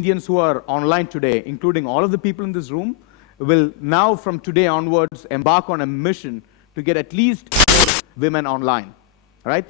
Indians who are online today, including all of the people in this room, will now from today onwards embark on a mission to get at least women online. All right?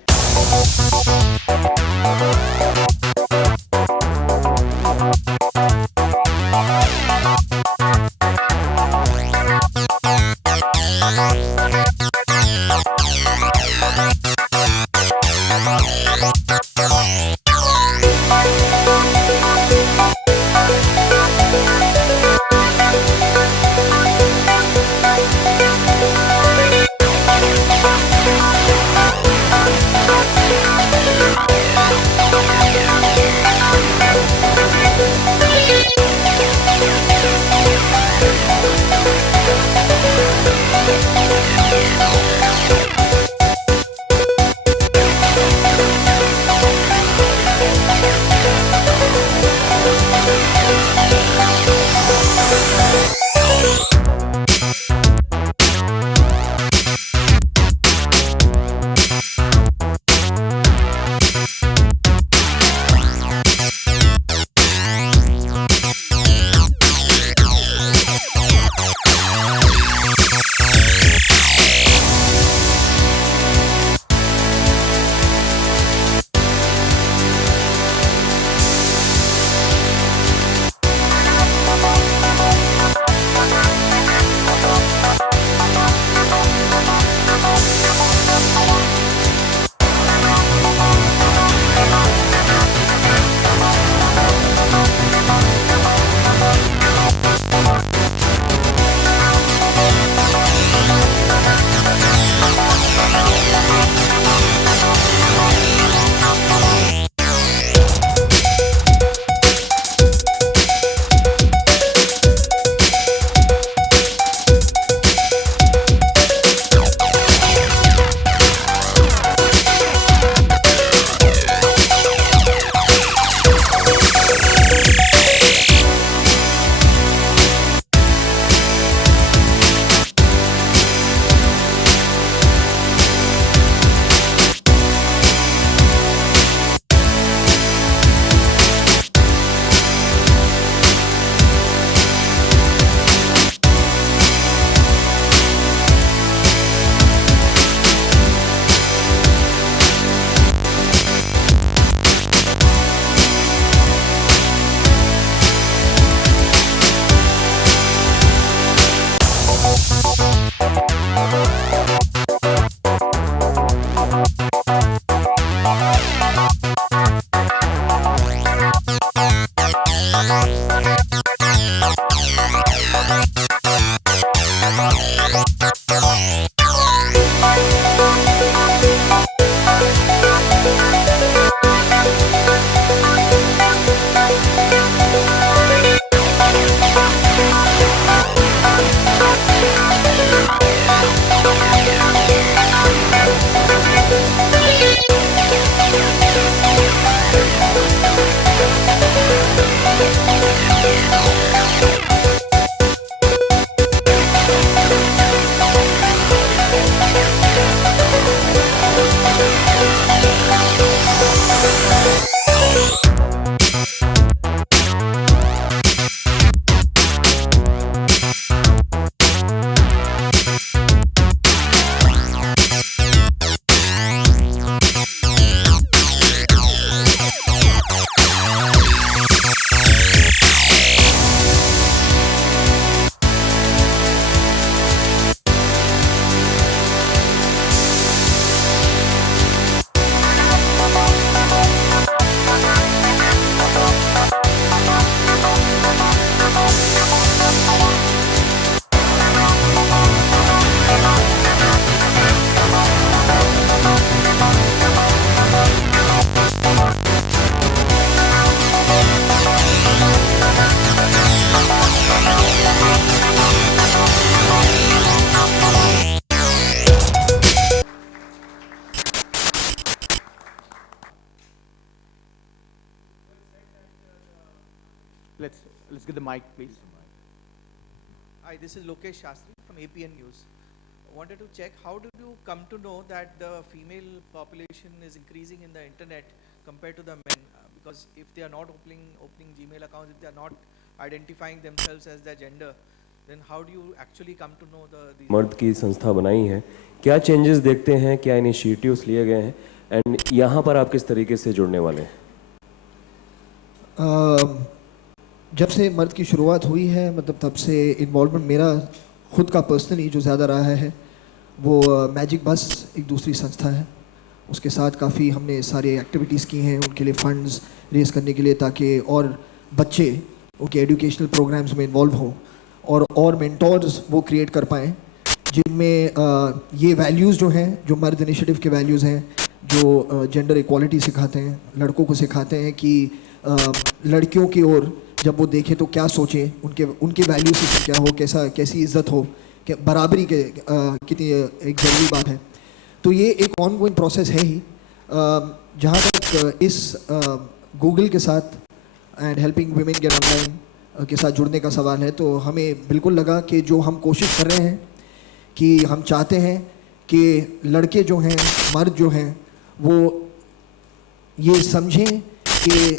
Let's get the mic, please. Hi, this is Lokesh Shastri from APN News. I wanted to check, how did you come to know that the female population is increasing in the internet compared to the men? because if they are not opening Gmail accounts, if they are not identifying themselves as their gender, then how do you actually come to know these? मर्द की संस्था बनाई है, क्या changes देखते हैं, क्या initiatives लिए गए हैं, एंड यहाँ पर आप किस तरीके से जुड़ने वाले हैं? जब से मर्द की शुरुआत हुई है, मतलब तब से इन्वॉल्वमेंट मेरा खुद का पर्सनली जो ज़्यादा रहा है वो मैजिक बस एक दूसरी संस्था है, उसके साथ काफ़ी हमने सारे एक्टिविटीज़ की हैं उनके लिए फ़ंड्स रेज़ करने के लिए, ताकि और बच्चे उनके एजुकेशनल प्रोग्राम्स में इन्वॉल्व हों और मेंटोर्स वो क्रिएट कर पाएँ जिनमें ये वैल्यूज़ जो हैं, जो मर्द इनिशिएटिव के वैल्यूज़ हैं, जो जेंडर इक्वालिटी सिखाते हैं, लड़कों को सिखाते हैं कि लड़कियों की ओर जब वो देखें तो क्या सोचें, उनके वैल्यू सिस्टम क्या हो, कैसी इज्जत हो, कि बराबरी के कितनी एक ज़रूरी बात है। तो ये एक ऑन गोइंग प्रोसेस है ही। जहाँ तक इस गूगल के साथ and helping women get online के साथ जुड़ने का सवाल है, तो हमें बिल्कुल लगा कि जो हम कोशिश कर रहे हैं कि हम चाहते हैं कि लड़के जो हैं, मर्द जो हैं, वो ये समझें कि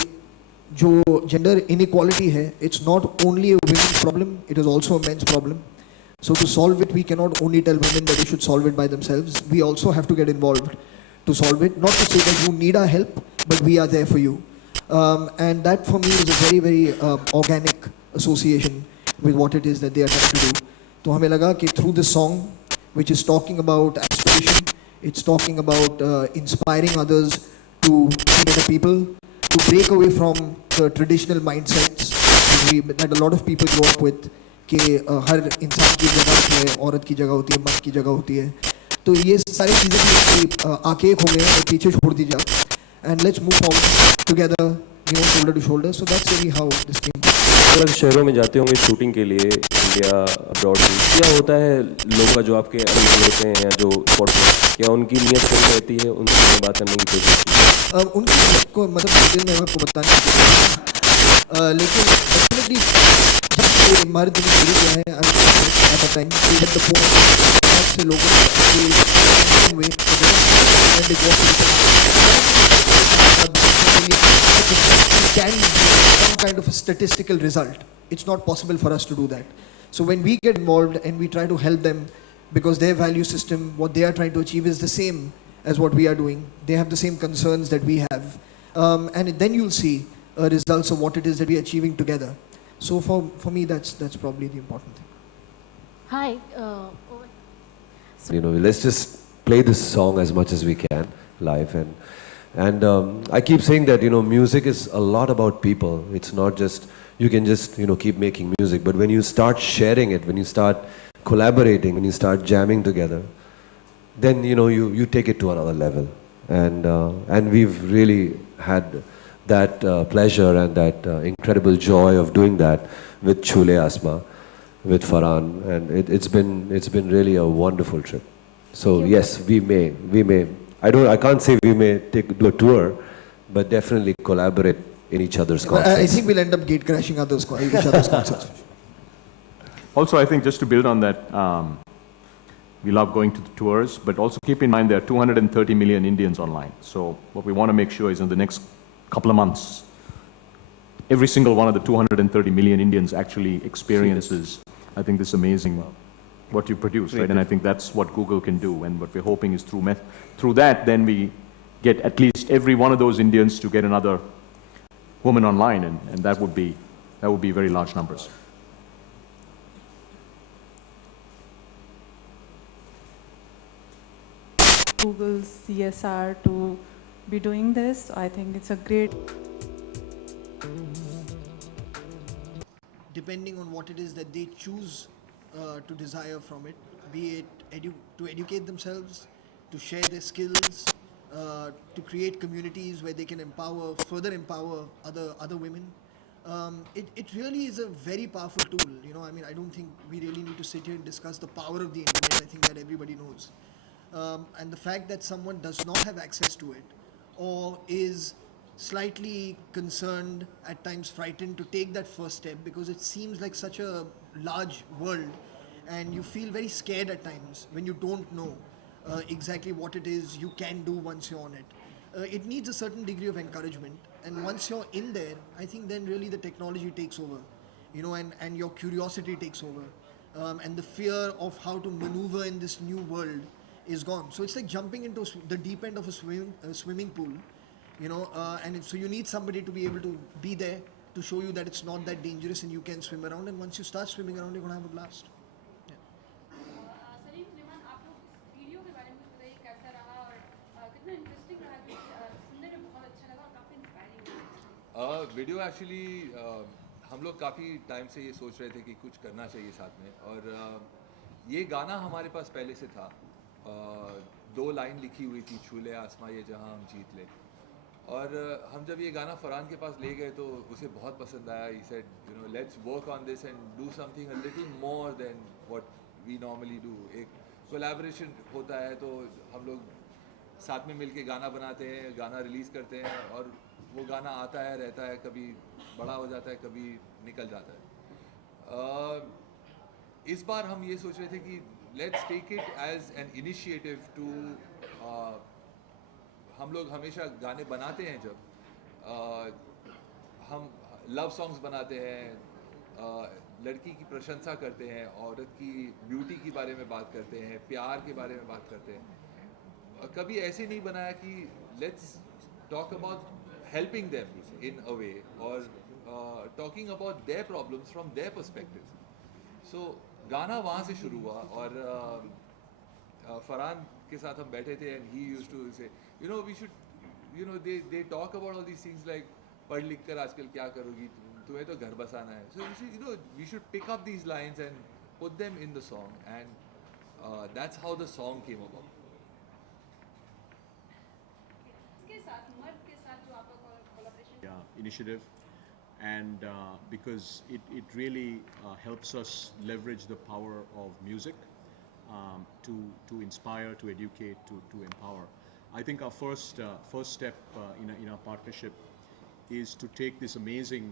जो जेंडर इनइक्वालिटी है, it's not only a women's problem, it is also a men's problem. So to solve it, we cannot only tell women that they should solve it by themselves. We also have to get involved to solve it. Not to say that you need our help, but we are there for you. And that for me is a very, very organic association with what it is that they are trying to do. तो हमें लगा कि through this song, which is talking about aspiration, it's talking about inspiring others to be better people, to break away from the traditional mindsets that a lot of people grow up with. कि हर इंसान की जगह है, औरत की जगह होती है, मर्द की जगह होती है, तो ये सारी चीज़ें आकेक हो गए हैं, पीछे छोड़ दीजिए आप, and let's move forward together, shoulder to shoulder. So that's really how this came. अलग शहरों में जाते होंगे शूटिंग के लिए, इंडिया अब्रॉड भी, क्या होता है लोगों का जो आपके अनुभव होते हैं या जो क्या उनकी नीयत कैसी रहती है, उनसे बात करने की कोशिश की है? उनको मतलब डिटेल में आपको बताने, लेकिन डेफिनेटली जब मर्द ने शुरू किया है at a time the point से लोगों हुए can some kind of a statistical result. It's not possible for us to do that. So when we get involved and we try to help them, because their value system, what they are trying to achieve is the same as what we are doing. They have the same concerns that we have, and then you'll see results of what it is that we are achieving together. So for me, that's probably the important thing. Hi. Let's just play this song as much as we can live, and I keep saying that music is a lot about people. It's not just you can just keep making music, but when you start sharing it, when you start collaborating, when you start jamming together, then you take it to another level, and we've really had that pleasure and that incredible joy of doing that with Chule Asma, with Farhan, and it's been really a wonderful trip. So yes, we may I can't say we may do a tour, but definitely collaborate in each other's concerts. I think we'll end up gate crashing each other's concerts. Also, I think just to build on that, we love going to the tours, but also keep in mind there are 230 million Indians online. So what we want to make sure is in the next couple of months, every single one of the 230 million Indians actually experiences, I think, this amazing what you produce, right? And I think that's what Google can do, and what we're hoping is through that, then we get at least every one of those Indians to get another woman online, and that would be very large numbers. Google's CSR to be doing this. I think it's a great. Depending on what it is that they choose to desire from it, be it to educate themselves, to share their skills, to create communities where they can further empower other women. It really is a very powerful tool. I don't think we really need to sit here and discuss the power of the internet. I think that everybody knows. And the fact that someone does not have access to it, or is slightly concerned, at times frightened to take that first step, because it seems like such a large world, and you feel very scared at times when you don't know exactly what it is you can do once you're on it. it needs a certain degree of encouragement. And once you're in there, I think then really the technology takes over, you know, and your curiosity takes over. And the fear of how to maneuver in this new world is gone. So it's like jumping into the deep end of a swimming pool, you know, so you need somebody to be able to be there to show you that it's not that dangerous and you can swim around. And once you start swimming around, you're going to have a blast. Salim Suleman, आप लोग इस video के बारे में कुछ बताइए, कैसा रहा और कितना इंटरेस्टिंग रहा, क्योंकि सुनने में बहुत अच्छा लगा और काफ़ी इंस्पायरिंग। वीडियो एक्चुअली हम लोग काफ़ी टाइम से ये सोच रहे थे कि कुछ करना चाहिए साथ में, और ये गाना हमारे पास पहले से था। 2 लाइन लिखी हुई थी, छूले आसमां ये जहां हम जीत ले, और हम जब ये गाना फरहान के पास ले गए तो उसे बहुत पसंद आया। He said, you know, let's work on this and do something a little more than what we normally do. एक कोलैबोरेशन होता है तो हम लोग साथ में मिलके गाना बनाते हैं, गाना रिलीज़ करते हैं, और वो गाना आता है, रहता है, कभी बड़ा हो जाता है, कभी निकल जाता है। इस बार हम ये सोच रहे थे कि let's take it as an initiative to, हम लोग हमेशा गाने बनाते हैं जब हम लव सॉन्ग्स बनाते हैं, लड़की की प्रशंसा करते हैं, औरत की ब्यूटी के बारे में बात करते हैं, प्यार के बारे में बात करते हैं। कभी ऐसे नहीं बनाया कि let's talk about helping them in a way, or talking about their problems from their perspective. So गाना वहाँ से शुरू हुआ, और फरहान के साथ हम बैठे थे and he used to say, you know, we should, you know, they talk about all these things like पढ़ लिख कर आजकल क्या करोगी, तुम्हें तो घर बसाना है. So you know, we should pick up these lines and put them in the song, and that's how the song came about. इसके साथ मर्द के साथ जो आपका collaboration Initiative, and because it really helps us leverage the power of music to inspire, to educate, to empower. I think our first step in our partnership is to take this amazing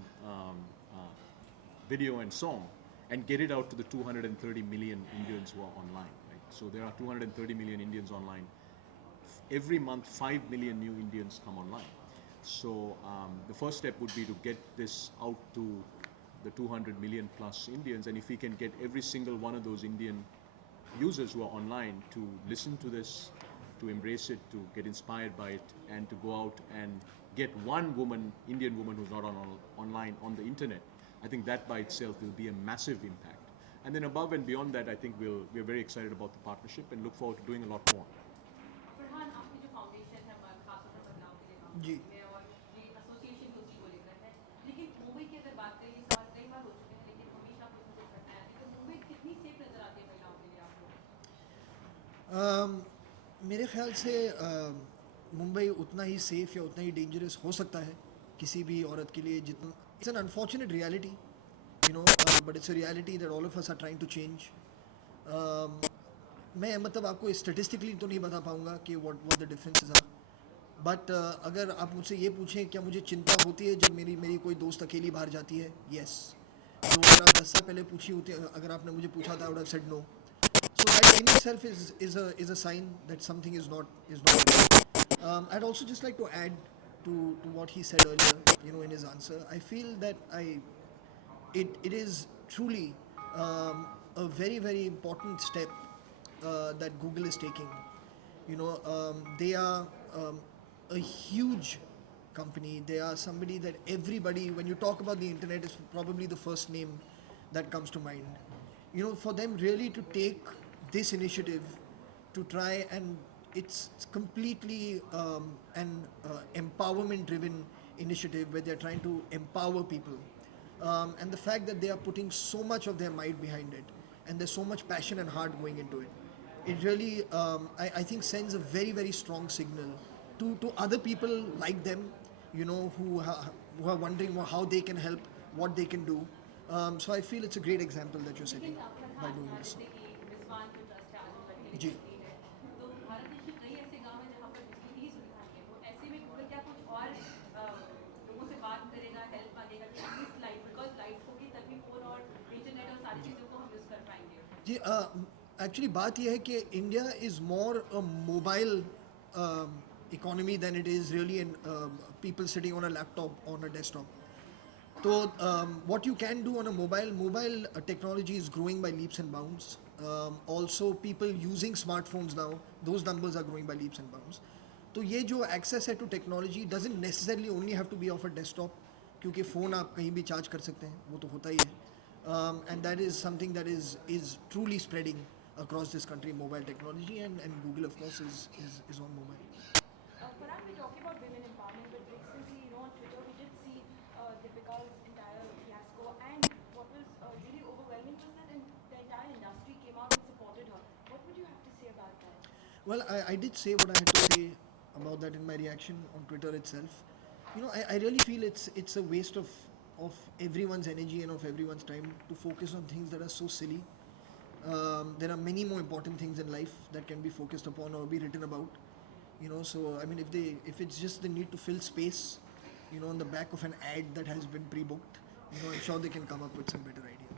video and song and get it out to the 230 million Indians who are online. Right? So there are 230 million Indians online. Every month, 5 million new Indians come online. So the first step would be to get this out to the 200 million plus Indians, and if we can get every single one of those Indian users who are online to listen to this, to embrace it, to get inspired by it, and to go out and get one woman, Indian woman who's not online on the internet, I think that by itself will be a massive impact. And then above and beyond that, I think we're very excited about the partnership and look forward to doing a lot more. Farhan, आपकी जो foundation है खासतौर पर बदलाव के लिए काम जी। करती है और ये एसोसिएशन तो उसी को लेकर है, लेकिन मुंबई की अगर बात करें, ये सवाल कई बार हो चुके हैं, लेकिन हमेशा कुछ न कुछ घटना आती है, तो मुंबई कितनी सेफ नजर आती है महिलाओं के लिए आप लोग? मेरे ख्याल से मुंबई उतना ही सेफ या उतना ही डेंजरस हो सकता है किसी भी औरत के लिए जितना. It's an unfortunate reality, you know, but it's a reality that all of us are trying to change. मैं मतलब आपको स्टेटिस्टिकली तो नहीं बता पाऊंगा कि what the differences are, but अगर आप मुझसे ये पूछें क्या मुझे चिंता होती है जब मेरी कोई दोस्त अकेली बाहर जाती है, येस. तो अगर आप 10 साल पहले पूछी होती, अगर आपने मुझे पूछा था, I would have said no. So that in itself is a sign that something is not right. I'd also just like to add to what he said earlier, you know, in his answer. I feel that it is truly a very, very important step that Google is taking. You know, they are a huge company. They are somebody that everybody, when you talk about the internet, is probably the first name that comes to mind. You know, for them really to take this initiative to try, and it's completely an empowerment driven initiative where they're trying to empower people, and the fact that they are putting so much of their might behind it, and there's so much passion and heart going into it, it really I think sends a very, very strong signal to other people like them, you know, who are wondering how they can help, what they can do. So I feel it's a great example that you're setting by doing this. जैसे कि रिजवान जो trust है आजमगढ़ के जी. लिए है, तो भारत देश में कई ऐसे गांव हैं जहां पर बिजली की ही सुविधा नहीं है, तो ऐसे में गूगल क्या कुछ और लोगों से बात करेगा, हेल्प मांगेगा कि एटलीस्ट लाइट, बिकॉज लाइट होगी तभी फोन और इंटरनेट और सारी चीज़ों को हम यूज़ कर पाएंगे. जी, एक्चुअली बात यह है कि India is more a mobile economy than it is really in people sitting on a laptop on a desktop. So what you can do on a mobile technology is growing by leaps and bounds. Also people using smartphones now, those numbers are growing by leaps and bounds. तो ये जो access है to technology doesn't necessarily only have to be of a desktop, क्योंकि phone आप कहीं भी charge कर सकते हैं, वो तो होता ही है. And that is something that is truly spreading across this country, mobile technology, and Google of course is on mobile. Farhan, we're talking about women empowerment, but recently, on Twitter, we did see Deepika's entire fiasco, and what was really overwhelming was that the entire industry came out and supported her. What would you have to say about that? Well, I did say what I had to say about that in my reaction on Twitter itself. I really feel it's a waste of everyone's energy and of everyone's time to focus on things that are so silly. There are many more important things in life that can be focused upon or be written about. So I mean, if it's just the need to fill space, on the back of an ad that has been pre-booked, I'm sure they can come up with some better ideas.